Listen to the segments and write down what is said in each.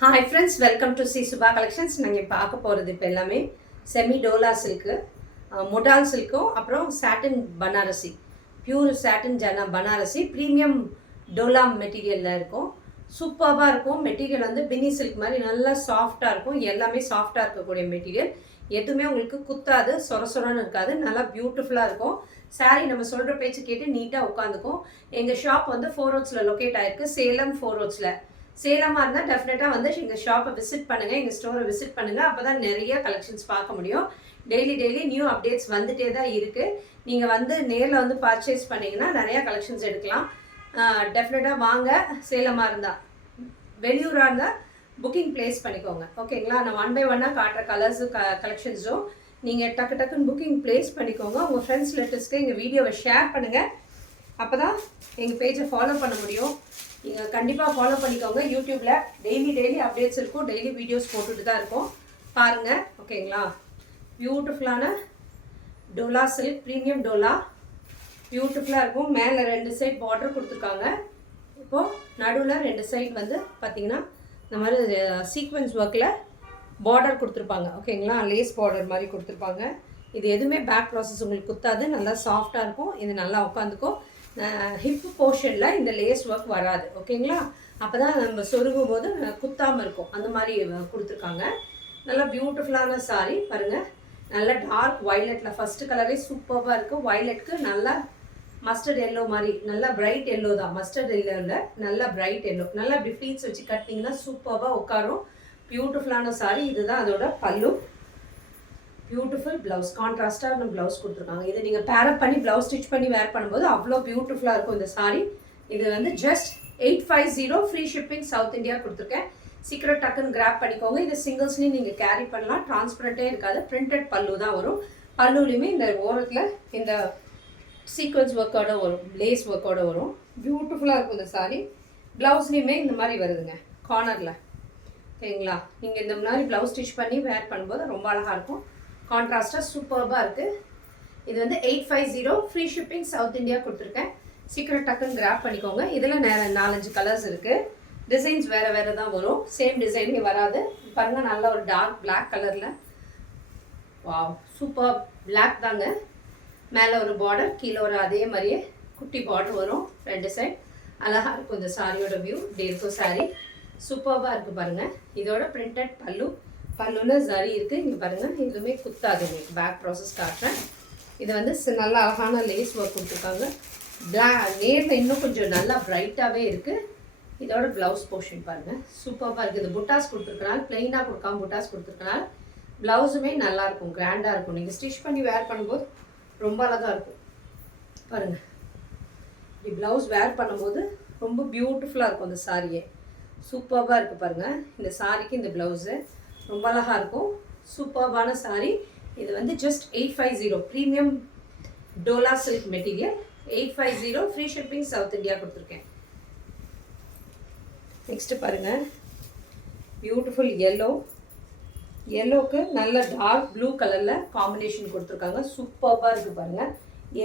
Hi friends, welcome to C Subha collections. நாங்கள் பார்க்க போகிறது இப்போ எல்லாமே செமி டோலா சில்க்கு, முடால் சில்க்கும், அப்புறம் satin Banarasi, pure satin Banarasi premium dola மெட்டீரியலில் இருக்கும். சூப்பராக இருக்கும். மெட்டீரியல் வந்து பின்னி சில்க் மாதிரி நல்லா சாஃப்டாக இருக்கும். எல்லாமே சாஃப்டாக இருக்கக்கூடிய மெட்டீரியல். எதுவுமே உங்களுக்கு குத்தாது, சொரன்னு இருக்காது. நல்லா பியூட்டிஃபுல்லாக இருக்கும். சாரீ நம்ம சொல்கிற பேச்சு கேட்டு நீட்டாக உட்காந்துக்கும். எங்கள் ஷாப் வந்து 4 ரோட்ஸில் லொக்கேட் ஆகிருக்கு. சேலம் 4 ரோட்ஸில். சேலமாக இருந்தால் டெஃபினட்டாக வந்து எங்கள் ஷாப்பை விசிட் பண்ணுங்கள், எங்கள் ஸ்டோரை விசிட் பண்ணுங்கள். அப்போ தான் நிறைய கலெக்ஷன்ஸ் பார்க்க முடியும். டெய்லி நியூ அப்டேட்ஸ் வந்துகிட்டே தான் இருக்குது. நீங்கள் வந்து நேரில் வந்து பர்ச்சேஸ் பண்ணிங்கன்னா நிறையா கலெக்ஷன்ஸ் எடுக்கலாம். டெஃபினட்டாக வாங்க. சேலமாக இருந்தால், வெளியூராக இருந்தால் புக்கிங் ப்ளேஸ் பண்ணிக்கோங்க. ஓகேங்களா? நான் 1 by 1 காட்டுற கலர்ஸும் கலெக்ஷன்ஸும் நீங்கள் டக்குன்னு புக்கிங் ப்ளேஸ் பண்ணிக்கோங்க. உங்கள் ஃப்ரெண்ட்ஸ் ரிலேட்டிவ்ஸ்க்கு எங்கள் வீடியோவை ஷேர் பண்ணுங்கள். அப்போ தான் எங்கள் பேஜை ஃபாலோ பண்ண முடியும். நீங்கள் கண்டிப்பாக ஃபாலோ பண்ணிக்கோங்க. யூடியூப்பில் டெய்லி அப்டேட்ஸ் இருக்கும். டெய்லி வீடியோஸ் போட்டுட்டு தான் இருக்கும். பாருங்கள். ஓகேங்களா? பியூட்டிஃபுல்லான டோலா சில்க், ப்ரீமியம் டோலா, பியூட்டிஃபுல்லாக இருக்கும். மேலே 2 சைட் பார்டர் கொடுத்துருக்காங்க. இப்போது நடுவில் 2 சைட் வந்து பார்த்திங்கன்னா இந்த மாதிரி சீக்வென்ஸ் ஒர்க்கில் பார்டர் கொடுத்துருப்பாங்க. ஓகேங்களா? லேஸ் பார்டர் மாதிரி கொடுத்துருப்பாங்க. இது எதுவுமே பேக் ப்ராசஸ் உங்களுக்கு குத்தாது. நல்லா சாஃப்டாக இருக்கும். இது நல்லா உட்காந்துக்கும். ஹிப் போர்ஷனில் இந்த லேஸ் ஒர்க் வராது. ஓகேங்களா? அப்போ தான் நம்ம சொருகும் போது குத்தாமல் இருக்கும். அந்த மாதிரி கொடுத்துருக்காங்க. நல்லா பியூட்டிஃபுல்லான சாரீ. பாருங்கள். நல்லா டார்க் வயலட்டில் ஃபஸ்ட்டு கலரே சூப்பராக இருக்குது. வயலட்டுக்கு நல்லா மஸ்டர்ட் எல்லோ மாதிரி, நல்லா பிரைட் எல்லோ தான். மஸ்டர்ட் எல்லோவில் நல்லா பிரைட் எல்லோ. நல்லா இப்படி ஃப்ளீட்ஸ் வச்சு கட்டிங்கன்னா சூப்பராக உட்காரும். பியூட்டிஃபுல்லான சாரீ. இதுதான் அதோட பல்லு. பியூட்டிஃபுல் ப்ளவுஸ், கான்ட்ராஸ்டாக ப்ளவுஸ் கொடுத்துருக்காங்க. இது நீங்கள் பேரப் பண்ணி ப்ளவுஸ் ஸ்டிச் பண்ணி வேர் பண்ணும்போது அவ்வளோ பியூட்டிஃபுல்லாக இருக்கும் இந்த சாரீ. இது வந்து just 850 free shipping south India கொடுத்துருக்கேன். சீக்கிரம் டக்குன்னு கிராப் பண்ணிக்கோங்க. இது சிங்கிள்ஸ்லேயும் நீங்கள் கேரி பண்ணலாம். டிரான்ஸ்பரண்ட்டே இருக்காது. பிரிண்டட் பல்லு தான் வரும். பல்லுலையுமே இந்த ஓரத்தில் இந்த சீக்வன்ஸ் ஒர்க்கோட வரும், லேஸ் ஒர்க்கோட வரும். பியூட்டிஃபுல்லாக இருக்கும் இந்த சாரீ. ப்ளவுஸ்லேயுமே இந்த மாதிரி வருதுங்க கார்னரில். ஓகேங்களா? நீங்கள் இந்த மாதிரி ப்ளவுஸ் ஸ்டிச் பண்ணி வேர் பண்ணும்போது ரொம்ப அழகாக இருக்கும். கான்ட்ராஸ்டாக சூப்பராக இருக்குது. இது வந்து 850 ஃப்ரீ ஷிப்பிங் சவுத் இந்தியா கொடுத்துருக்கேன். சீக்கிரம் டக்குன்னு கிராப் பண்ணிக்கோங்க. இதில் 4-5 கலர்ஸ் இருக்குது. டிசைன்ஸ் வேறு தான் வரும். சேம் டிசைனே வராது. பாருங்கள். நல்ல ஒரு டார்க் பிளாக் கலரில். வாவ், சூப்பர் பிளாக் தாங்க. மேலே ஒரு பார்டர், கீழே ஒரு அதே மாதிரியே குட்டி பார்டர் வரும் 2 சைட். அழகாக இருக்கும் இந்த சாரியோட வியூ. இப்படி இருக்கும் சாரீ. சூப்பராக இருக்குது பாருங்கள். இதோட பிரிண்டட் பல்லுல சரி இருக்குது. இங்கே பாருங்கள். இதுவுமே குத்தாது. உங்களுக்கு பேக் ப்ராசஸ் காட்டுறேன். இது வந்து நல்லா அழகான லேஸ் ஒர்க் கொடுத்துருக்காங்க. நேரில் இன்னும் கொஞ்சம் நல்லா பிரைட்டாகவே இருக்குது. இதோட ப்ளவுஸ் போர்ஷன் பாருங்கள். சூப்பராக இருக்குது. இது புட்டாஸ் கொடுத்துருக்கனால, பிளெயினாக கொடுக்காம புட்டாஸ் கொடுத்துருக்கனால ப்ளவுஸுமே நல்லாயிருக்கும், கிராண்டாக இருக்கும். நீங்கள் ஸ்டிச் பண்ணி வேர் பண்ணும்போது ரொம்ப அழகாக இருக்கும். பாருங்கள். இப்படி ப்ளவுஸ் வேர் பண்ணும்போது ரொம்ப பியூட்டிஃபுல்லாக இருக்கும் அந்த சாரியே. சூப்பராக இருக்குது பாருங்கள். இந்த சாரிக்கு இந்த ப்ளவுஸு ரொம்ப அழகாக இருக்கும். சூப்பர்வான சாரீ. இது வந்து just 850 premium Dola silk material. 850 free shipping south India கொடுத்துருக்கேன். நெக்ஸ்ட்டு பாருங்கள். பியூட்டிஃபுல் எல்லோவுக்கு நல்ல டார்க் ப்ளூ கலரில் காம்பினேஷன் கொடுத்துருக்காங்க. சூப்பராக இருக்குது பாருங்கள்.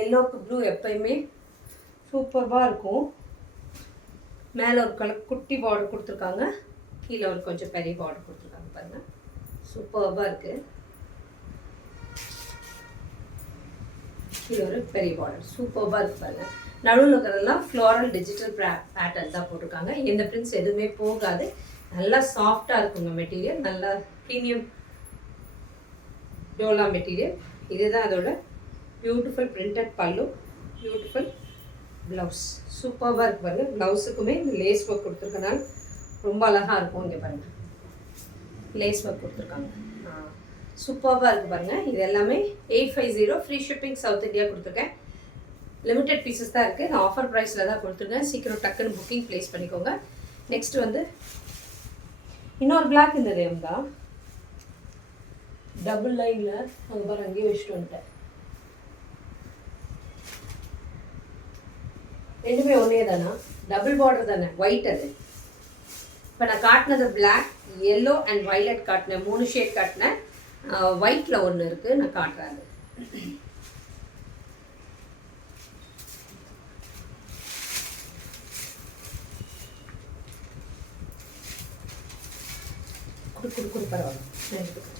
எல்லோவுக்கு ப்ளூ எப்பயுமே சூப்பராக இருக்கும். மேலே ஒரு குட்டி பார்டர் கொடுத்துருக்காங்க. கீழே ஒரு கொஞ்சம் பெரிய பார்டர் கொடுத்துருக்காங்க பாருங்கள். சூப்பராக இருக்குது. கீழே ஒரு பெரிய பார்டர் சூப்பராக இருக்குது பாருங்கள். நடுவில் இருக்கிறதெல்லாம் ஃப்ளோரல் டிஜிட்டல் பேட்டர்ன் தான் போட்டிருக்காங்க. எந்த பிரிண்ட்ஸ் எதுவுமே போகாது. நல்லா சாஃப்டாக இருக்குங்க மெட்டீரியல். நல்லா ப்ரீமியம் டோலா மெட்டீரியல். இதுதான் அதோட பியூட்டிஃபுல் பிரிண்டட் பல்லு, பியூட்டிஃபுல் ப்ளவுஸ். சூப்பராக இருக்குது பாருங்கள். ப்ளவுஸுக்குமே இந்த லேஸ் ஒர்க் கொடுத்துருக்கனால ரொம்ப அழகாக இருக்கும். இங்கே பாருங்கள். லேஸ் ஒர்க் கொடுத்துருக்காங்க. சூப்பராக இருக்குது பாருங்கள். இது எல்லாமே 850 ஃப்ரீ ஷிப்பிங் சவுத் இந்தியா கொடுத்துருக்கேன். லிமிட்டட் பீசஸ் தான் இருக்குது. நான் ஆஃபர் ப்ரைஸில் தான் கொடுத்துருக்கேன். சீக்கிரம் டக்குன்னு புக்கிங் ப்ளேஸ் பண்ணிக்கோங்க. நெக்ஸ்ட் வந்து இன்னொரு பிளாக் இந்த ரேம் தான். டபுள் லைனில் அங்கே பாரு, அங்கேயே வச்சுட்டு வந்துட்டேன். ரெண்டுமே ஒன்றே தானா? டபுள் பார்டர் தானே, ஒயிட். அது இப்போ நான் காட்டினது பிளாக், எல்லோ அண்ட் வயலட் காட்டினேன். 3 ஷேட் காட்டினேன். ஒயிட்டில் ஒன்று இருக்குது, நான் காட்டுறேன். குடு பரவாயில்ல. நான் எடுத்துக்கிறேன்.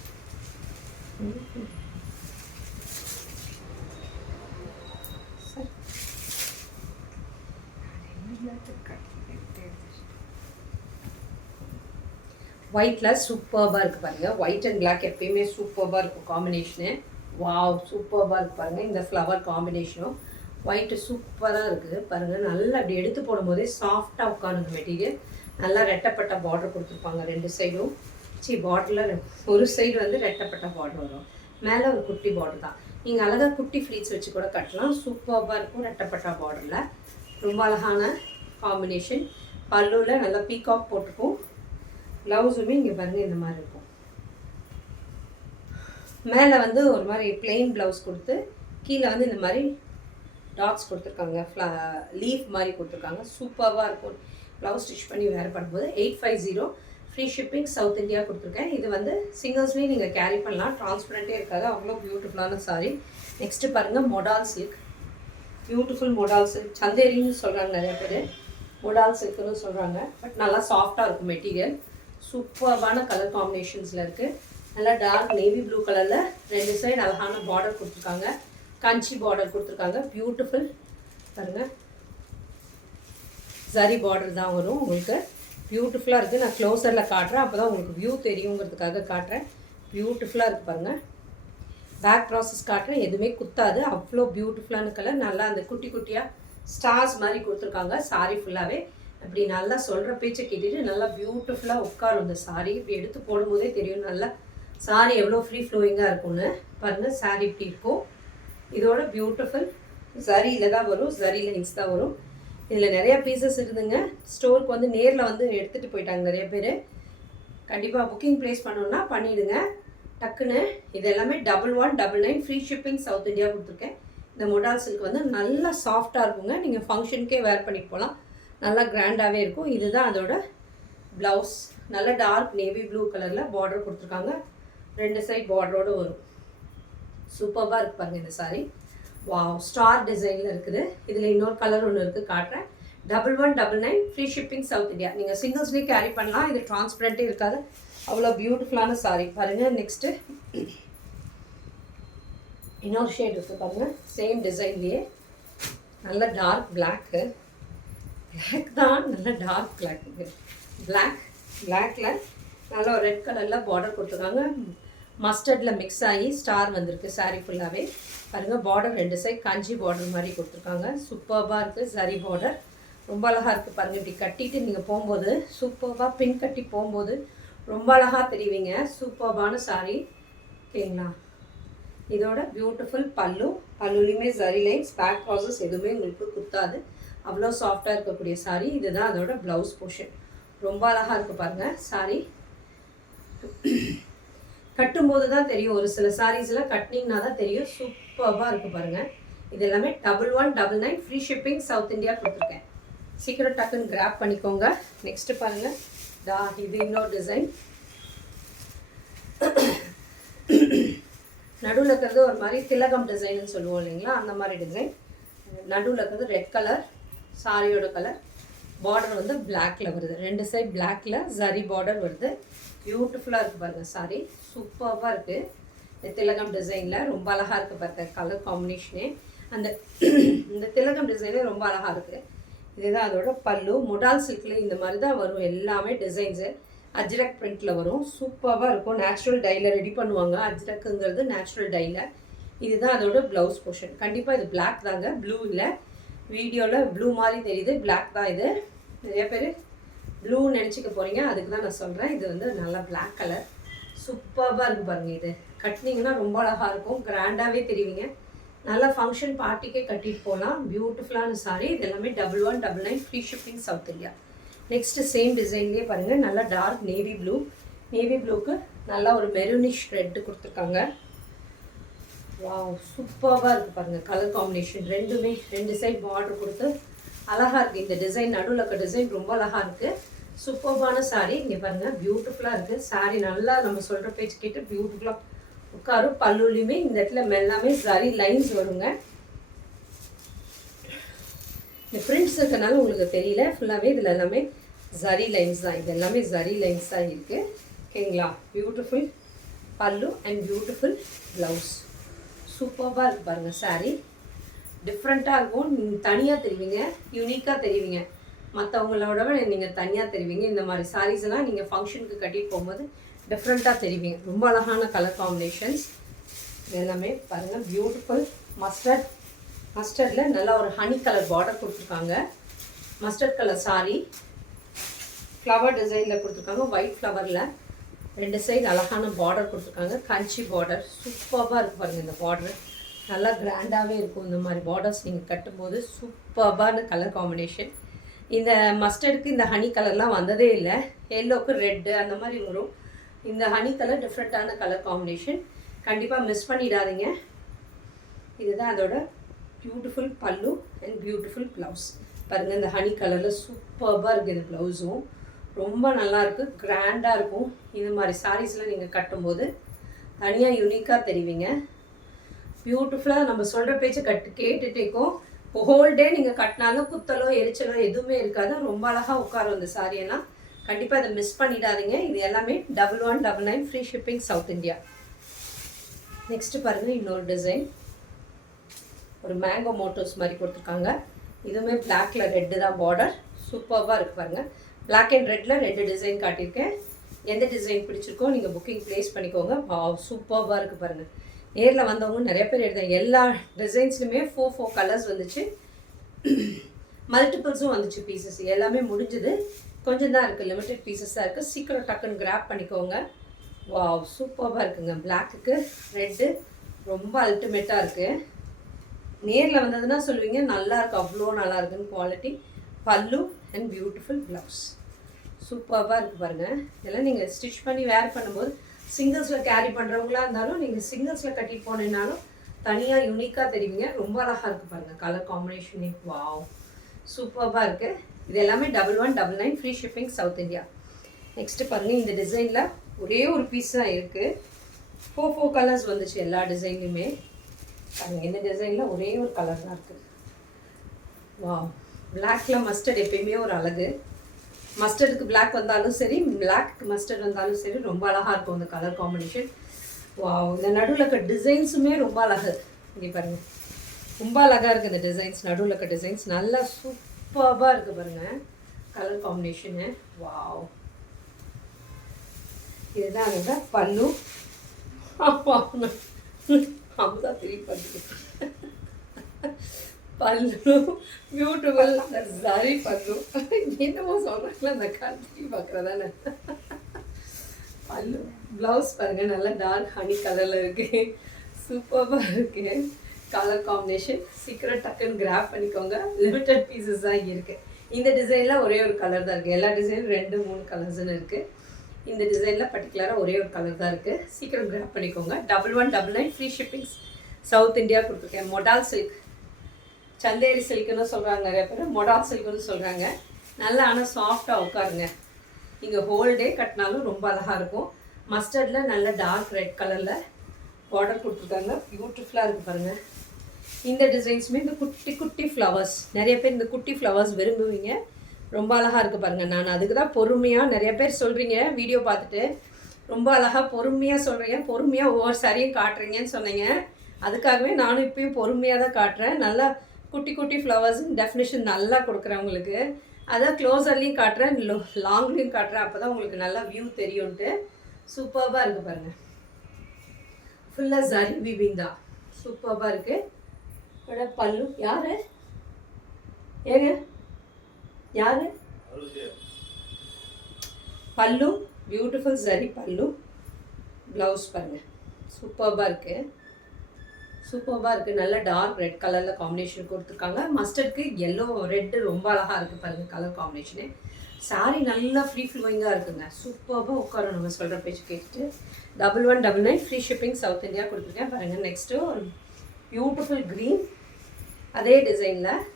ஒயிட்டில் சூப்பர்பாக இருக்குது பாருங்கள். ஒயிட் அண்ட் பிளாக் எப்பயுமே சூப்பர்பாக இருக்கும் காம்பினேஷனு. வாவ், சூப்பர்பாக இருக்குது பாருங்கள். இந்த ஃப்ளவர் காம்பினேஷனும் ஒயிட்டு சூப்பராக இருக்குது பாருங்கள். நல்லா அப்படி எடுத்து போடும்போதே சாஃப்டாக உட்காருங்க மெட்டீரியல். நல்லா ரெட்டப்பட்ட பார்டர் கொடுத்துருப்பாங்க 2 சைடும். பார்டரில் ஒரு சைடு வந்து ரெட்டப்பட்ட பார்டர் வரும், மேலே ஒரு குட்டி பார்டர் தான். நீங்கள் அழகாக குட்டி ஃப்ளீட்ஸ் வச்சு கூட கட்டலாம். சூப்பராக இருக்கும் ரெட்டப்பட்ட பார்டரில். ரொம்ப அழகான காம்பினேஷன். பல்லுவில் நல்லா பீகாக் போட்டுக்கும். ப்ளவுஸுமே இங்கே பாருங்கள் இந்த மாதிரி இருக்கும். மேலே வந்து ஒரு மாதிரி பிளெயின் ப்ளவுஸ் கொடுத்து கீழே வந்து இந்த மாதிரி டாட்ஸ் கொடுத்துருக்காங்க, லீஃப் மாதிரி கொடுத்துருக்காங்க. சூப்பராக இருக்கும். ப்ளவுஸ் ஸ்டிச் பண்ணி வேர் பண்ணும்போது 850 ஃப்ரீ ஷிப்பிங் சவுத் இந்தியா கொடுத்துருக்கேன். இது வந்து சிங்கிள்ஸ்லேயும் நீங்கள் கேரி பண்ணலாம். டிரான்ஸ்பரண்ட்டே இருக்காது, அவ்வளோ பியூட்டிஃபுல்லான சாரீ. நெக்ஸ்ட்டு பாருங்கள் modal silk. Beautiful modal silk. சந்தேரின்னு சொல்கிறாங்க நிறைய பேர், மொடால் சில்க்குன்னு சொல்கிறாங்க. பட் நல்லா சாஃப்டாக இருக்கும் மெட்டீரியல். சூப்பர்பான கலர் காம்பினேஷன்ஸில் இருக்குது. நல்லா டார்க் நேவி ப்ளூ கலரில் 2 சைடு அழகான பார்டர் கொடுத்துருக்காங்க. கஞ்சி பார்டர் கொடுத்துருக்காங்க. பியூட்டிஃபுல் பாருங்கள். சரி பார்டர் தான் வரும் உங்களுக்கு. பியூட்டிஃபுல்லாக இருக்குது. நான் க்ளோஸரில் காட்டுறேன், அப்போ தான் உங்களுக்கு வியூ தெரியுங்கிறதுக்காக காட்டுறேன். பியூட்டிஃபுல்லாக இருக்குது பாருங்கள். பேக் ப்ராசஸ் காட்டுறேன், எதுவுமே குத்தாது. அவ்வளோ பியூட்டிஃபுல்லான கலர். நல்லா அந்த குட்டி குட்டியாக ஸ்டார்ஸ் மாதிரி கொடுத்துருக்காங்க சாரீ ஃபுல்லாகவே. அப்படி நல்லா சொல்கிற பேச்சை கேட்டுட்டு நல்லா பியூட்டிஃபுல்லாக உட்காரும் இந்த சாரீ. இப்படி எடுத்து போடும்போதே தெரியும் நல்லா சாரீ எவ்வளோ ஃப்ரீ ஃப்ளோயிங்காக இருக்கும்னு. பாருங்கள் சாரீ இப்படி இருக்கும். இதோட பியூட்டிஃபுல் ஜரியில் தான் வரும், ஜரி லைன்ஸ் தான் வரும். இதில் நிறையா பீசஸ் இருக்குதுங்க. ஸ்டோருக்கு வந்து நேரில் வந்து எடுத்துகிட்டு போயிட்டாங்க நிறைய பேர். கண்டிப்பாக புக்கிங் ப்ளேஸ் பண்ணணுன்னா பண்ணிவிடுங்க டக்குன்னு. இது எல்லாமே 1199 ஃப்ரீ ஷிப்பிங் சவுத் இந்தியா கொடுத்துருக்கேன். இந்த மொடால் சில்க் வந்து நல்லா சாஃப்டாக இருக்குங்க. நீங்கள் ஃபங்க்ஷனுக்கே வேர் பண்ணி போகலாம், நல்லா கிராண்டாகவே இருக்கும். இதுதான் அதோட ப்ளவுஸ். நல்ல டார்க் நேவி ப்ளூ கலரில் பார்டர் கொடுத்துருக்காங்க. 2 சைட் பார்டரோடு வரும். சூப்பராக இருக்குது பாருங்கள் இந்த சாரீ. வாவ், ஸ்டார் டிசைனில் இருக்குது. இதில் இன்னொரு கலர் ஒன்று இருக்குது, காட்டுறேன். 1199 ஃப்ரீ ஷிப்பிங் சவுத் இந்தியா. நீங்கள் சிங்கிள்ஸ்லேயே கேரி பண்ணலாம். இது டிரான்ஸ்பரண்ட்டே இருக்காது, அவ்வளோ பியூட்டிஃபுல்லான சாரீ பாருங்கள். நெக்ஸ்ட்டு இன்னொரு ஷேட் இருக்குது பாருங்கள், சேம் டிசைன்லேயே. நல்ல டார்க் பிளாக்கு. பிளாக் தான், நல்ல டார்க் பிளாக்கு. பிளாக்கில் நல்ல ஒரு ரெட் கலரில் பார்டர் கொடுத்துருக்காங்க. மஸ்டர்டில் மிக்ஸ் ஆகி ஸ்டார் வந்திருக்கு சாரீ ஃபுல்லாகவே. பாருங்கள் பார்டர் 2 சைட் கஞ்சி பார்டர் மாதிரி கொடுத்துருக்காங்க. சூப்பராக இருக்குது. சரி பார்டர் ரொம்ப அழகாக இருக்குது பாருங்கள். இப்படி கட்டிட்டு நீங்கள் போகும்போது சூப்பராக பின் கட்டி போகும்போது ரொம்ப அழகாக தெரிவிங்க. சூப்பரான சாரீ ஓகேங்களா. இதோட பியூட்டிஃபுல் பல்லுலேயுமே சரி லைன்ஸ். பேக் ப்ராசஸ் எதுவுமே உங்களுக்கு குத்தாது, அவ்வளோ சாஃப்டாக இருக்கக்கூடிய சாரீ. இதுதான் அதோட ப்ளவுஸ் போர்ஷன். ரொம்ப அழகாக இருக்குது பாருங்கள் சாரீ. கட்டும்போது தான் தெரியும். ஒரு சில சாரீஸ்லாம் கட்டினீங்கன்னா தான் தெரியும். சூப்பராக இருக்குது பாருங்கள். இது எல்லாமே 1199 ஃப்ரீ ஷிப்பிங் சவுத் இந்தியா கொடுத்துருக்கேன். சீக்கிரம் டக்குன்னு கிராப் பண்ணிக்கோங்க. நெக்ஸ்ட்டு பாருங்கள், இது இன்னொரு டிசைன். நடுவில் இருக்கிறது ஒரு மாதிரி திலகம் டிசைன்னு சொல்லுவோம் இல்லைங்களா, அந்த மாதிரி டிசைன். நடுவில் இருக்கிறது ரெட் கலர் சாரியோட கலர். பார்டர் வந்து பிளாக்ல வருது, 2 சைட் பிளாக்ல ஜரி பார்டர் வருது. பியூட்டிஃபுல்லாக இருக்குது பாருங்கள் சாரீ. சூப்பராக இருக்குது. திலகம் டிசைனில் ரொம்ப அழகாக இருக்குது பாருங்கள் கலர் காம்பினேஷனே. இந்த திலகம் டிசைனே ரொம்ப அழகாக இருக்குது. இதுதான் அதோட பல்லு. மொடால் சில்கில் இந்த மாதிரி தான் வரும் எல்லாமே டிசைன்ஸு. அஜ்ரக் பிரிண்டில் வரும். சூப்பராக இருக்கும். நேச்சுரல் டையில் ரெடி பண்ணுவாங்க. அஜ்ரக்குங்கிறது நேச்சுரல் டையில். இதுதான் அதோட ப்ளவுஸ் போர்ஷன். கண்டிப்பாக இது பிளாக் தாங்க, ப்ளூ இல்லை. வீடியோவில் ப்ளூ மாதிரி தெரியுது, பிளாக் தான் இது. நிறைய பேர் ப்ளூ நினச்சிக்க போகிறீங்க, அதுக்கு தான் நான் சொல்கிறேன். இது வந்து நல்லா பிளாக் கலர். சூப்பராக இருக்குது பாருங்கள். இது கட்டினீங்கன்னா ரொம்ப அழகாக இருக்கும், கிராண்டாகவே தெரிவிங்க. நல்லா ஃபங்க்ஷன் பார்ட்டிக்கே கட்டிட்டு போகலாம். பியூட்டிஃபுல்லான சாரீ. இது எல்லாமே 1199 free shipping south India. Next same டிசைன்லேயே பாருங்கள், நல்லா டார்க் நேவி ப்ளூ. நேவி ப்ளூக்கு நல்லா ஒரு மெரூனிஷ் ரெட்டு கொடுத்துருக்காங்க. வாவ், சூப்பராக இருக்குது பாருங்கள் கலர் காம்பினேஷன். ரெண்டுமே 2 சைட் பார்டர் கொடுத்து அழகாக இருக்குது. இந்த டிசைன் நடுவில் இருக்க டிசைன் ரொம்ப அழகாக இருக்குது. சூப்பர்பான சாரீ. இங்கே பாருங்கள், பியூட்டிஃபுல்லாக இருக்குது சாரீ. நல்லா நம்ம சொல்கிற பேச்சு கேட்டு பியூட்டிஃபுல்லாக உட்காரும். பல்லுலையுமே இந்த இடத்துல எல்லாமே சரி லைன்ஸ் வருங்க. இந்த பிரிண்ட்ஸ் இருக்கனால உங்களுக்கு தெரியல, ஃபுல்லாகவே இதில் எல்லாமே ஜரி லைன்ஸ் தான். இது எல்லாமே ஜரி லைன்ஸ் தான் இருக்குது. ஓகேங்களா. பியூட்டிஃபுல் பல்லு அண்ட் பியூட்டிஃபுல் ப்ளவுஸ். சூப்பராக இருக்குது பாருங்கள். சாரீ டிஃப்ரெண்ட்டாக இருக்கும். நீங்கள் தனியாக தெரிவிங்க, யூனிக்காக தெரிவிங்க. மற்றவங்களோட நீங்கள் தனியாக தெரிவிங்க. இந்த மாதிரி சாரீஸ் எல்லாம் நீங்கள் ஃபங்க்ஷனுக்கு கட்டிட்டு போகும்போது டிஃப்ரெண்ட்டாக தெரிவிங்க. ரொம்ப அழகான கலர் காம்பினேஷன்ஸ் எல்லாமே பாருங்கள். பியூட்டிஃபுல் மஸ்டர்டில் நல்லா ஒரு ஹனி கலர் பார்டர் கொடுத்துருக்காங்க. மஸ்டர்ட் கலர் சாரீ ஃப்ளவர் டிசைனில் கொடுத்துருக்காங்க. ஒயிட் ஃப்ளவரில் 2 சைடு அழகான பார்டர் கொடுத்துருக்காங்க. கஞ்சி பார்டர் சூப்பராக இருக்குது பாருங்கள். இந்த பார்டர் நல்லா கிராண்டாகவே இருக்கும். இந்த மாதிரி பார்டர்ஸ் நீங்கள் கட்டும்போது சூப்பரான கலர் காம்பினேஷன். இந்த மஸ்டர்டுக்கு இந்த ஹனி கலர்லாம் வந்ததே இல்லை. எல்லோக்கு ரெட்டு அந்த மாதிரி வரும். இந்த ஹனி கலர் டிஃப்ரெண்ட்டான கலர் காம்பினேஷன். கண்டிப்பாக மிஸ் பண்ணிடாதீங்க. இதுதான் அதோட பியூட்டிஃபுல் பல்லு அண்ட் பியூட்டிஃபுல் ப்ளவுஸ். பாருங்கள் இந்த ஹனி கலரில் சூப்பராக இருக்குது. இந்த ப்ளவுஸும் ரொம்ப நல்லாயிருக்கு, கிராண்டாக இருக்கும். இது மாதிரி சாரீஸ்லாம் நீங்கள் கட்டும்போது தனியாக யூனிக்காக தெரிவிங்க. பியூட்டிஃபுல்லாக நம்ம சொல்கிற பேச்சு கேட்டுட்டேக்கும் ஹோல் டே நீங்கள் கட்டினாலும் குத்தலோ எரிச்சலோ எதுவுமே இருக்காது. ரொம்ப அழகாக உட்காரும் இந்த சாரியெல்லாம். கண்டிப்பாக இதை மிஸ் பண்ணிடாதீங்க. இது எல்லாமே 1199 free shipping south India. Next பாருங்கள் இன்னொரு டிசைன். ஒரு மேங்கோ மோட்டோஸ் மாதிரி கொடுத்துருக்காங்க. இதுவுமே பிளாக்ல ரெட்டு தான் பார்டர். சூப்பராக இருக்குது பாருங்கள். பிளாக் அண்ட் ரெட்டில் 2 டிசைன் காட்டியிருக்கேன். எந்த டிசைன் பிடிச்சிருக்கோ நீங்கள் புக்கிங் ப்ளேஸ் பண்ணிக்கோங்க. சூப்பராக இருக்குது பாருங்கள். நேரில் வந்தவங்க நிறைய பேர் எடுத்தாங்க. எல்லா டிசைன்ஸ்லையுமே 4 கலர்ஸ் வந்துச்சு. மல்டிபிள்ஸும் வந்துச்சு பீசஸ். எல்லாமே முடிஞ்சது. கொஞ்சம் தான் இருக்குது, லிமிட்டட் பீசஸ் தான் இருக்குது. சீக்கிரம் டக்குன்னு கிராப் பண்ணிக்கோங்க. வாவ் சூப்பராக இருக்குங்க. பிளாக்குக்கு ரெட்டு ரொம்ப அல்டிமேட்டாக இருக்குது. நேரில் வந்ததுன்னா சொல்லுவீங்க நல்லாயிருக்கு, அவ்வளோ நல்லா இருக்குன்னு குவாலிட்டி. பல்லு அண்ட் பியூட்டிஃபுல் ப்ளவுஸ் சூப்பராக இருக்குது பாருங்கள். இதெல்லாம் நீங்கள் ஸ்டிச் பண்ணி வேர் பண்ணும்போது சிங்கிள்ஸில் கேரி பண்ணுறவங்களா இருந்தாலும் நீங்கள் சிங்கிள்ஸில் கட்டிட்டு போனீங்கனாலும் தனியாக யூனிக்காக தெரிவிங்க. ரொம்ப அழகாக இருக்குது பாருங்கள். கலர் காம்பினேஷனே வாவ் சூப்பராக இருக்குது. இது எல்லாமே 1199 free shipping south India. Next பாருங்கள். இந்த டிசைனில் ஒரே ஒரு பீஸ் தான் இருக்குது. 4 கலர்ஸ் வந்துச்சு எல்லா டிசைன்லையுமே. பாருங்கள் இந்த டிசைனில் ஒரே ஒரு கலர் தான் இருக்குது. வாவ் பிளாக்ல மஸ்டர்ட் எப்பயுமே ஒரு அழகு. மஸ்டர்டுக்கு பிளாக் வந்தாலும் சரி, பிளாக்கு மஸ்டர்ட் வந்தாலும் சரி ரொம்ப அழகாக இருக்கும் இந்த கலர் காம்பினேஷன். வாவ் இந்த நடுவில் இருக்க டிசைன்ஸுமே ரொம்ப அழகு. இங்கே பாருங்கள் ரொம்ப அழகாக இருக்குது இந்த டிசைன்ஸ். நடுவில் இருக்க டிசைன்ஸ் நல்லா சூப்பராக இருக்குது பாருங்கள் கலர் காம்பினேஷனு. வாவ் இதுதான் அந்த பல்லு. அமுதா திருப்பி பல்லு பியூட்டிஃபுல் சாரி பல்லு. என்னமோ சொல்கிறாங்களே அந்த கல்வி பார்க்குறதானே. பல்லு ப்ளவுஸ் பாருங்கள் நல்லா டார்க் ஹனி கலரில் இருக்குது. சூப்பராக இருக்குது கலர் காம்பினேஷன். சீக்கிரம் டக்குன்னு கிராப் பண்ணிக்கோங்க. லிமிட்டட் பீசஸ் தான் இங்கே இருக்குது. இந்த டிசைனில் ஒரே ஒரு கலர் தான் இருக்குது. எல்லா டிசைனும் 2-3 கலர்ஸ்ன்னு இருக்குது. இந்த டிசைனில் பர்டிகுலராக ஒரே ஒரு கலர் தான் இருக்குது. சீக்கிரம் கிராப் பண்ணிக்கோங்க. 1199 ஃப்ரீ ஷிப்பிங்ஸ் சவுத் இந்தியா கொடுத்துருக்கேன். மொடால் சில்க், சந்தேரி சில்க்குன்னு சொல்கிறாங்க நிறைய பேர், மொடால் சில்க்குன்னு சொல்கிறாங்க. நல்லா ஆனால் சாஃப்டாக உட்காருங்க. நீங்கள் ஹோல் டே கட்டினாலும் ரொம்ப அழகாக இருக்கும். மஸ்டர்டில் நல்ல டார்க் ரெட் கலரில் பார்டர் கொடுத்துருக்காங்க. பியூட்டிஃபுல்லாக இருக்குது பாருங்கள். இந்த டிசைன்ஸுமே இந்த குட்டி குட்டி ஃப்ளவர்ஸ், நிறைய பேர் இந்த குட்டி ஃப்ளவர்ஸ் விரும்புவீங்க. ரொம்ப அழகாக இருக்குது பாருங்கள். நான் அதுக்கு தான் பொறுமையாக, நிறைய பேர் சொல்கிறீங்க வீடியோ பார்த்துட்டு ரொம்ப அழகாக பொறுமையாக சொல்கிறீங்க, பொறுமையாக ஒவ்வொரு சாரியும் காட்டுறீங்கன்னு சொன்னீங்க. அதுக்காகவே நானும் இப்போயும் பொறுமையாக தான் காட்டுறேன். நல்லா குட்டி குட்டி ஃப்ளவர்ஸ் டெஃபினேஷன் நல்லா கொடுக்குறேன் உங்களுக்கு. அதான் க்ளோஸர்லேயும் காட்டுறேன், லாங்லேயும் காட்டுறேன். அப்போ தான் உங்களுக்கு நல்லா வியூ தெரியும்ன்ட்டு. சூப்பராக இருக்குது பாருங்கள். ஃபுல்லாக ஜரி வீவிங் தான். சூப்பராக இருக்குது. பல்லு யார் ஏங்க யார் பல்லு பியூட்டிஃபுல் ஜரி பல்லு. ப்ளவுஸ் பாருங்கள் சூப்பராக இருக்குது. சூப்பராக இருக்குது. நல்ல டார்க் ரெட் கலரில் காம்பினேஷன் கொடுத்துருக்காங்க. மஸ்டர்டுக்கு எல்லோ ரெட்டு ரொம்ப அழகாக இருக்குது பாருங்கள் கலர் காம்பினேஷனு. சாரீ நல்லா ஃப்ரீ ஃப்ளோயிங்காக இருக்குங்க. சூப்பராக உட்காரும் நம்ம சொல்கிற பேச்சு கேட்டுட்டு. 1199 ஃப்ரீ ஷிப்பிங் சவுத் இந்தியா கொடுத்துருக்கேன் பாருங்கள். நெக்ஸ்ட்டு ஒரு பியூட்டிஃபுல் க்ரீன், அதே டிசைனில்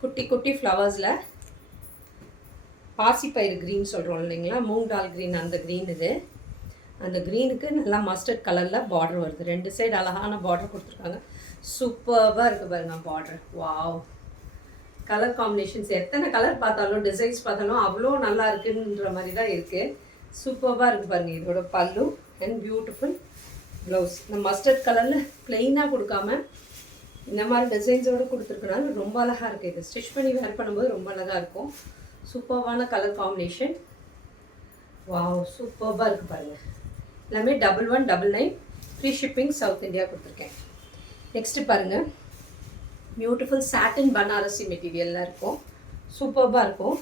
குட்டி குட்டி ஃப்ளவர்ஸில் பாசிப்பயிறு க்ரீன் சொல்கிறோம் இல்லைங்களா, மூங் டால் க்ரீன், அந்த க்ரீன் இது. அந்த க்ரீனுக்கு நல்லா மஸ்டர்ட் கலரில் பார்டர் வருது. 2 சைடு அழகான பார்டர் கொடுத்துருக்காங்க. சூப்பராக இருக்குது பாருங்கள் பார்டர். வாவ் கலர் காம்பினேஷன்ஸ் எத்தனை கலர் பார்த்தாலும் டிசைன்ஸ் பார்த்தாலும் அவ்வளோ நல்லா இருக்குன்ற மாதிரி தான் இருக்குது. சூப்பராக இருக்குது பாருங்கள். இதோட பல்லு அண்ட் பியூட்டிஃபுல் ப்ளவுஸ். இந்த மஸ்டர்ட் கலரில் ப்ளெயினாக கொடுக்காம இந்த மாதிரி டிசைன்ஸோடு கொடுத்துருக்கனால ரொம்ப அழகாக இருக்குது. இது ஸ்டிச் பண்ணி வேர் பண்ணும்போது ரொம்ப அழகாக இருக்கும். சூப்பர்வான கலர் காம்பினேஷன். வாவ், சூப்பராக இருக்குது பாருங்கள். எல்லாமே 1199 ஃப்ரீ ஷிப்பிங் சவுத் இந்தியா கொடுத்துருக்கேன். நெக்ஸ்ட்டு பாருங்கள், பியூட்டிஃபுல் சாட்டின் பனாரசி மெட்டீரியல்லாம் இருக்கும். சூப்பராக இருக்கும்.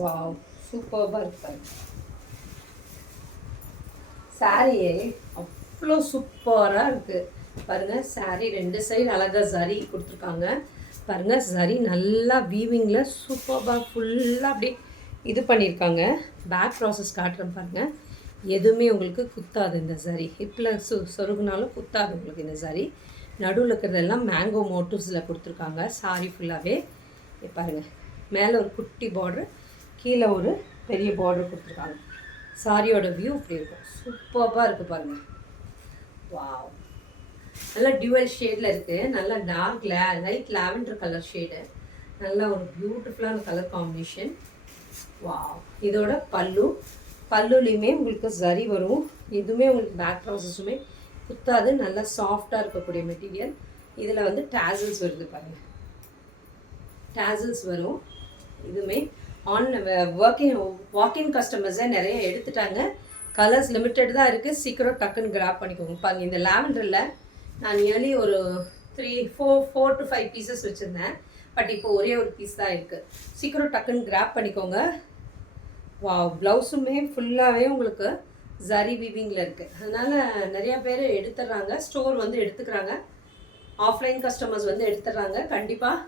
வாவ், சூப்பராக இருக்கு பாருங்கள். சாரியே அவ்வளோ சூப்பராக இருக்குது பாருங்கள். சாரீ 2 சைடு அழகாக சரி கொடுத்துருக்காங்க பாருங்கள். சரி நல்லா வீவிங்கில் சூப்பராக ஃபுல்லாக அப்படி இது பண்ணியிருக்காங்க. பேக் ப்ராசஸ் காட்டுறேன் பாருங்கள். எதுவுமே உங்களுக்கு குத்தாது இந்த சரி. ஹிப்பில் சொருகுனாலும் குத்தாது உங்களுக்கு இந்த சரி. நடுவில் இருக்கிறதெல்லாம் மேங்கோ மோட்டிவ்ஸில் கொடுத்துருக்காங்க. சாரி ஃபுல்லாகவே பாருங்கள். மேலே ஒரு குட்டி பார்டர், கீழே ஒரு பெரிய பார்டர் கொடுத்துருக்காங்க. சாரியோட வியூ இப்படி இருக்கும். சூப்பராக இருக்குது பாருங்கள். வாவ், நல்லா டியூவல் ஷேடில் இருக்குது. நல்லா dark light lavender colour shade. நல்லா ஒரு பியூட்டிஃபுல்லான கலர் காம்பினேஷன். வாவ், இதோட பல்லுலேயுமே உங்களுக்கு சரி வரும். எதுவுமே உங்களுக்கு பேக் ப்ராசஸுமே குத்தாது. நல்லா சாஃப்டாக இருக்கக்கூடிய மெட்டீரியல். இதில் வந்து டேசல்ஸ் வருது பாருங்கள். டேசல்ஸ் வரும். இதுவுமே வாக்கிங் கஸ்டமர்ஸை நிறைய எடுத்துட்டாங்க. கலர்ஸ் லிமிட்டட் தான் இருக்குது. சீக்கிரம் டக்குன்னு கிராப் பண்ணிக்கோங்க பாருங்கள். இந்த லாவெண்டரில் நான் நியர்லி ஒரு 4 to 5 பீசஸ் வச்சுருந்தேன். பட் இப்போ ஒரே ஒரு பீஸ் தான் இருக்குது. சீக்கிரம் டக்குன்னு கிராப் பண்ணிக்கோங்க. வாவ், ப்ளவுஸுமே ஃபுல்லாகவே உங்களுக்கு ஜரி வீவிங்கில் இருக்குது. அதனால் நிறையா பேர் எடுத்துடுறாங்க. ஸ்டோர் வந்து எடுத்துக்கிறாங்க. ஆஃப்லைன் கஸ்டமர்ஸ் வந்து எடுத்துடுறாங்க. கண்டிப்பாக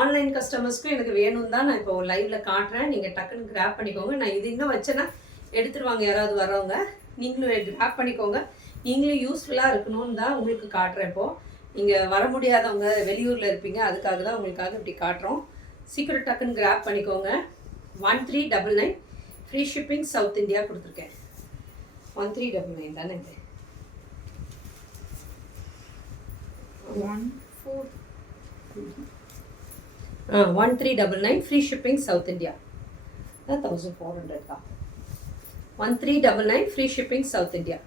ஆன்லைன் கஸ்டமர்ஸ்க்கும் எனக்கு வேணும் தான் நான் இப்போ லைவில் காட்டுறேன். நீங்கள் டக்குன்னு கிராப் பண்ணிக்கோங்க. நான் இது இன்னும் வச்சேன்னா எடுத்துருவாங்க யாராவது வரவங்க. நீங்களும் கிராப் பண்ணிக்கோங்க. நீங்களும் யூஸ்ஃபுல்லாக இருக்கணும்னு தான் உங்களுக்கு காட்டுறேன். இப்போது நீங்கள் வர முடியாதவங்க வெளியூரில் இருப்பீங்க, அதுக்காக தான் உங்களுக்காக இப்படி காட்டுறோம். சீக்கிரம் டக்குன்னு கிராப் பண்ணிக்கோங்க. 1399 ஃப்ரீ ஷிப்பிங் சவுத் இந்தியா கொடுத்துருக்கேன். 1399 தானே இது? 1399 ஃப்ரீ ஷிப்பிங் சவுத் இந்தியா. 1400 தான். 1399 free shipping south India.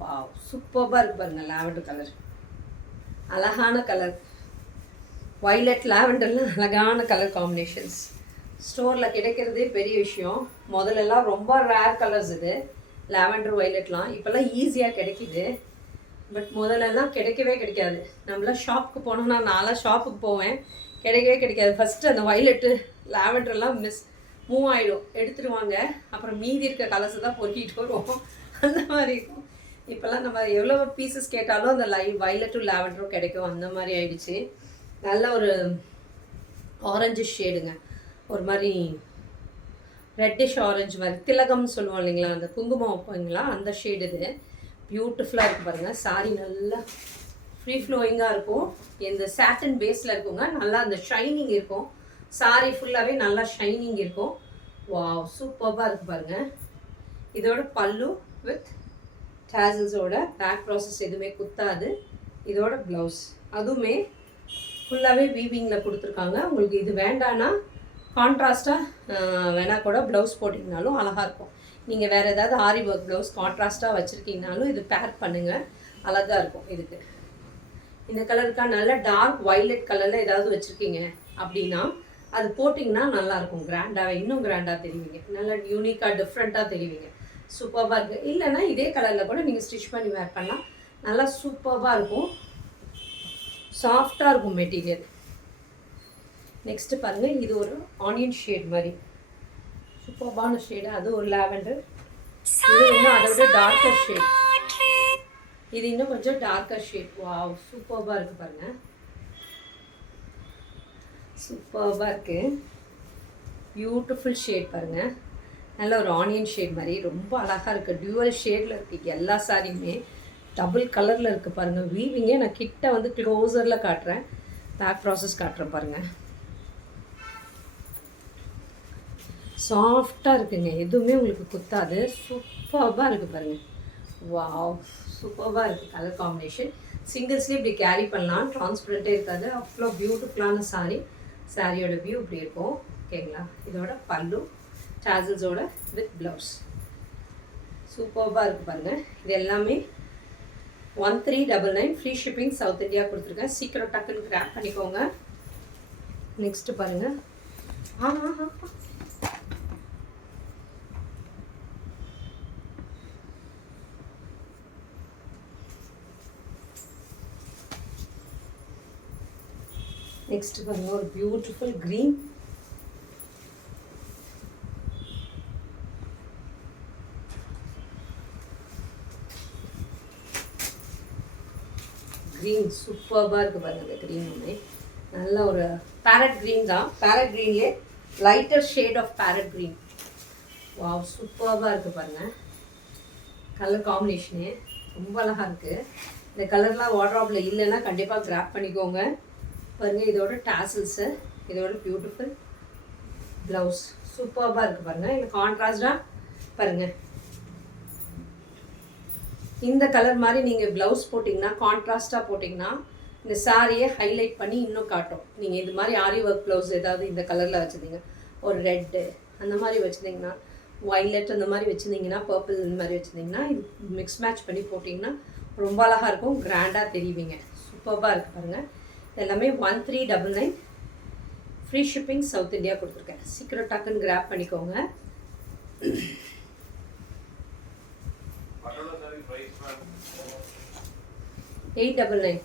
Wow, சூப்பராக இருக்கு பாருங்கள். லாவெண்டர் கலர், அழகான கலர். வைலட் லாவெண்டர்லாம் அழகான கலர் காம்பினேஷன்ஸ். ஸ்டோரில் கிடைக்கிறதே பெரிய விஷயம். முதல்லலாம் ரொம்ப ரேர் கலர்ஸ் இது லாவெண்டர் வைலட்லாம். இப்போல்லாம் ஈஸியாக கிடைக்கிது. பட் முதல்லலாம் கிடைக்காது. நம்மளாம் ஷாப்புக்கு போனோம்னா, நான்லாம் ஷாப்புக்கு போவேன், கிடைக்கவே கிடைக்காது. ஃபஸ்ட்டு அந்த வைலட்டு லாவெண்டர்லாம் மூவ் ஆகிடும், எடுத்துடுவாங்க. அப்புறம் மீதி இருக்க கலர்ஸை தான் பொறுக்கிட்டு வருவோம். அந்த மாதிரி இருக்கும். இப்போல்லாம் நம்ம எவ்வளோ பீசஸ் கேட்டாலும் அந்த வைலட்டும் லாவெண்டரும் கிடைக்கும். அந்த மாதிரி ஆயிடுச்சு. நல்ல ஒரு ஆரஞ்சு ஷேடுங்க, ஒரு மாதிரி ரெட்டிஷ் ஆரஞ்சு மாதிரி, திலகம்னு சொல்லுவோம் இல்லைங்களா, அந்த குங்குமம் வைப்பீங்களா, அந்த ஷேடு இது. பியூட்டிஃபுல்லாக இருக்குது பாருங்கள். சாரி நல்லா ஃப்ரீ ஃப்ளோயிங்காக இருக்கும். இந்த சாட்டன் பேஸில் இருக்குங்க. நல்லா அந்த ஷைனிங் இருக்கும். சாரி ஃபுல்லாகவே நல்லா ஷைனிங் இருக்கும். வாவ், சூப்பராக இருக்குது பாருங்கள். இதோட பல்லு வித் டேசல்ஸோட பேக் ப்ராசஸ் எதுவுமே குத்தாது. இதோட ப்ளவுஸ் அதுவுமே ஃபுல்லாகவே வீவிங்கில் கொடுத்துருக்காங்க. உங்களுக்கு இது வேண்டான்னா கான்ட்ராஸ்ட்டாக வேணால் கூட ப்ளவுஸ் போட்டிங்கனாலும் அழகாக இருக்கும். நீங்கள் வேறு ஏதாவது ஆரி ஒர்க் ப்ளவுஸ் கான்ட்ராஸ்ட்டாக வச்சுருக்கீங்கனாலும் இது பேர் பண்ணுங்கள், அழகாக இருக்கும். இதுக்கு இந்த கலருக்காக நல்ல டார்க் வைலட் கலரில் ஏதாவது வச்சுருக்கீங்க அப்படின்னா அது போட்டிங்கன்னா நல்லாயிருக்கும். கிராண்டாக, இன்னும் கிராண்டாக தெரிவிங்க. நல்லா யூனிக்காக டிஃப்ரெண்ட்டாக தெரிவிங்க. சூப்பராக இருக்குது. இல்லைன்னா இதே கலரில் கூட நீங்கள் ஸ்டிச் பண்ணி வேர் பண்ணலாம். நல்லா சூப்பராக இருக்கும். சாஃப்டாக இருக்கும் மெட்டீரியல். நெக்ஸ்ட்டு பாருங்கள், இது ஒரு ஆனியன் ஷேட் மாதிரி சூப்பரான ஷேடு. அது ஒரு லாவெண்டர். இது இன்னும் அதை விட டார்க்கர் ஷேட். இது இன்னும் கொஞ்சம் டார்க்கர் ஷேட். வாவ், சூப்பராக இருக்குது பாருங்கள். சூப்பராக இருக்குது. பியூட்டிஃபுல் ஷேட் பாருங்கள். நல்ல ஒரு ஆனியன் ஷேட் மாதிரி ரொம்ப அழகாக இருக்குது. டியூவல் ஷேடில் இருக்குது எல்லா சாரியுமே. டபுள் கலரில் இருக்குது பாருங்கள். வீவிங்கே நான் கிட்ட வந்து க்ளோசரில் காட்டுறேன், பேக் ப்ராசஸ் காட்டுறேன் பாருங்கள். சாஃப்டாக இருக்குங்க, எதுவுமே உங்களுக்கு குத்தாது. சூப்பராக இருக்குது பாருங்கள். வாவ், சூப்பராக இருக்குது கலர் காம்பினேஷன். சிங்கிள்ஸ்லேயே இப்படி கேரி பண்ணலாம், ட்ரான்ஸ்பரண்ட்டே இருக்காது. அவ்வளோ பியூட்டிஃபுல்லான சாரீ. சாரியோட வியூ இப்படி இருக்கும். ஓகேங்களா. இதோட பல்லு டாசல்ஸோட வித் ப்ளவுஸ் சூப்பர்பாக இருக்குது பாருங்கள். இது எல்லாமே 1399 ஃப்ரீ ஷிப்பிங் சவுத் இந்தியா கொடுத்துருக்கேன். சீக்கிரம் டக்குன்னு கிராப் பண்ணிக்கோங்க. நெக்ஸ்ட்டு பாருங்கள். நெக்ஸ்ட் பாருங்க ஒரு பியூட்டிஃபுல் க்ரீன். க்ரீன் சூப்பர்பாக இருக்குது பாருங்கள். அந்த க்ரீன் ஒன்று நல்ல ஒரு பேரட் க்ரீன் தான். பேரட் க்ரீன்லேயே lighter shade of parrot green. Wow சூப்பர்பாக இருக்குது பாருங்கள். கலர் காம்பினேஷனே ரொம்ப அழகாக இருக்குது. இந்த கலர்லாம் வார்ட்ராப்பில் இல்லைன்னா கண்டிப்பாக கிராப் பண்ணிக்கோங்க பாருங்கள். இதோட டாசல்ஸு, இதோட பியூட்டிஃபுல் ப்ளவுஸ் சூப்பர்பாக இருக்குது பாருங்கள். இது கான்ட்ராஸ்டாக பாருங்கள். இந்த கலர் மாதிரி நீங்கள் ப்ளவுஸ் போட்டிங்கன்னா, கான்ட்ராஸ்ட்டாக போட்டிங்கன்னா இந்த சாரியை ஹைலைட் பண்ணி இன்னும் காட்டும். நீங்கள் இது மாதிரி ஆரி ஒர்க் ப்ளவுஸ் ஏதாவது இந்த கலரில் வச்சுருந்தீங்க, ஒரு ரெட்டு அந்த மாதிரி வச்சுருந்தீங்கன்னா, வைலட் அந்த மாதிரி வச்சுருந்தீங்கன்னா, பர்பிள் இந்த மாதிரி வச்சுருந்தீங்கன்னா, இது மிக்ஸ் மேட்ச் பண்ணி போட்டிங்கன்னா ரொம்ப அழகாக இருக்கும், கிராண்டாக தெரிவிங்க. சூப்பர்பாக இருக்குது பாருங்கள். எல்லாமே 1399 ஃப்ரீ ஷிப்பிங் சவுத் இந்தியா கொடுத்துருக்கேன். சீக்கிரம் டக்குன்னு கிராப் பண்ணிக்கோங்க. 899.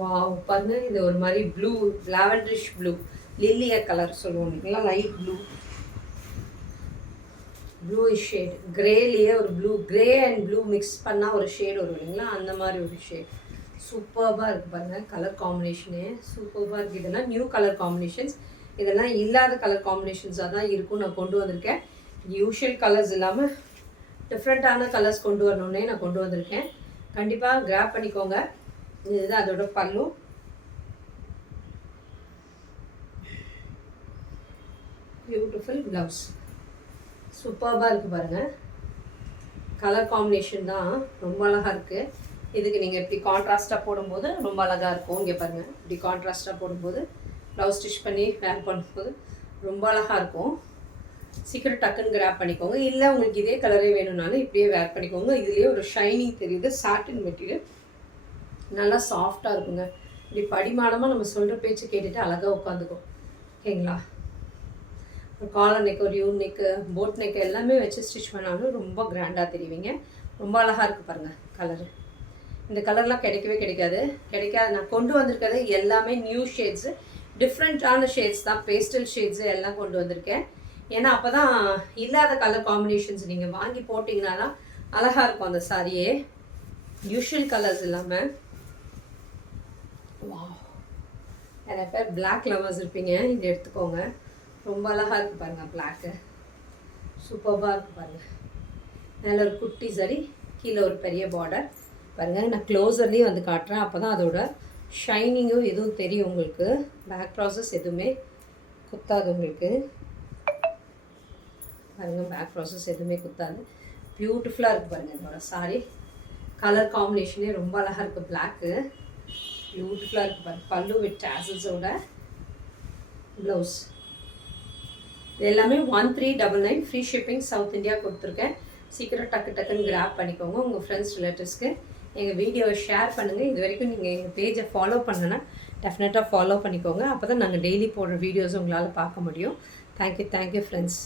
வாவ் பாருங்க. இது ஒரு மாதிரி ப்ளூ, லாவெண்டரிஷ் ப்ளூ, லில்லியா கலர் சொல்லுவோம் இல்லைங்களா, லைட் ப்ளூ, ப்ளூயிஷ் ஷேட். கிரேலேயே ஒரு blue, grey and blue mix பண்ணால் ஒரு ஷேட் வரும் இல்லைங்களா, அந்த மாதிரி ஒரு ஷேட். சூப்பர்பாக இருக்குது பாருங்கள். கலர் காம்பினேஷனே சூப்பர்பாக இருக்குது. இதெல்லாம் நியூ கலர் காம்பினேஷன்ஸ். இதெல்லாம் இல்லாத கலர் காம்பினேஷன்ஸாக தான் இருக்கும் நான் கொண்டு வந்திருக்கேன். யூஷுவல் கலர்ஸ் இல்லாமல் டிஃப்ரெண்ட்டான கலர்ஸ் கொண்டு வரணுன்னே நான் கொண்டு வந்திருக்கேன். கண்டிப்பாக கிராப் பண்ணிக்கோங்க. இதுதான் அதோட பல்லு. பியூட்டிஃபுல் ப்ளவுஸ் சூப்பர்பாக இருக்குது பாருங்கள். கலர் காம்பினேஷன் தான் ரொம்ப அழகாக இருக்குது. இதுக்கு நீங்கள் இப்படி கான்ட்ராஸ்ட்டாக போடும்போது ரொம்ப அழகாக இருக்கும். இங்கே பாருங்கள், இப்படி கான்ட்ராஸ்ட்டாக போடும்போது ப்ளவுஸ் ஸ்டிச் பண்ணி வேர் பண்ணும்போது ரொம்ப அழகாக இருக்கும். சீக்கிரம் டக்குன்னு கிராப் பண்ணிக்கோங்க. இல்லை உங்களுக்கு இதே கலரே வேணும்னாலும் இப்படியே வேர் பண்ணிக்கோங்க. இதுலேயே ஒரு ஷைனிங் தெரியுது. சாட்டின் மெட்டீரியல் நல்லா சாஃப்டாக இருக்குங்க. இப்படி படிமானமாக நம்ம சொல்கிற பேச்சு கேட்டுட்டு அழகாக உட்காந்துக்கும். ஓகேங்களா. ஒரு காலர் நெக், ஒரு யூ நெக்கு, போட் நெக்கு எல்லாமே வச்சு ஸ்டிச் பண்ணாலும் ரொம்ப கிராண்டாக தெரிவிங்க. ரொம்ப அழகாக இருக்குது பாருங்கள் கலரு. இந்த கலர்லாம் கிடைக்கவே கிடைக்காது. நான் கொண்டு வந்திருக்கிறது எல்லாமே நியூ ஷேட்ஸு, டிஃப்ரெண்ட்டான ஷேட்ஸ் தான். பேஸ்டல் ஷேட்ஸு எல்லாம் கொண்டு வந்திருக்கேன். ஏன்னா அப்போ தான் இல்லாத கலர் காம்பினேஷன்ஸ் நீங்கள் வாங்கி போட்டிங்கன்னா தான் அழகாக இருக்கும் அந்த சாரியே. யூஷுவல் கலர்ஸ் இல்லாமல். வா, நிறைய பேர் பிளாக் லவர்ஸ் இருப்பீங்க, இதை எடுத்துக்கோங்க. ரொம்ப அழகாக இருக்குது பாருங்கள். பிளாக்கு சூப்பர்பாக இருக்குது பாருங்கள். மேலே ஒரு குட்டி சரி, கீழே ஒரு பெரிய பார்டர் பாருங்கள். நான் க்ளோஸர்லேயும் வந்து காட்டுறேன், அப்போ தான் அதோட ஷைனிங்கும் எதுவும் தெரியும் உங்களுக்கு. பேக் ப்ராசஸ் எதுவுமே குத்தாது உங்களுக்கு பாருங்கள். பேக் ப்ராசஸ் எதுவுமே குத்தாது. பியூட்டிஃபுல்லாக இருக்குது பாருங்கள் இதோட சாரி. கலர் காம்பினேஷனே ரொம்ப அழகாக இருக்குது. பிளாக்கு பியூட்டிஃபுல்லாக இருக்குது பாருங்கள். பல்லு வித் டாசல்ஸோட ப்ளவுஸ். இது எல்லாமே 1399 ஃப்ரீ ஷிப்பிங் சவுத் இந்தியா கொடுத்துருக்கேன். சீக்கிரம் டக்குன்னு கிராப் பண்ணிக்கோங்க. உங்கள் ஃப்ரெண்ட்ஸ் ரிலேட்டிவ்ஸ்க்கு எங்கள் வீடியோவை ஷேர் பண்ணுங்கள். இது வரைக்கும் நீங்கள் எங்கள் பேஜை ஃபாலோ பண்ணனா டெஃபினட்டாக ஃபாலோ பண்ணிக்கோங்க. அப்போ தான் நாங்கள் டெய்லி போடுற வீடியோஸ் உங்களால் பார்க்க முடியும். Thank you friends.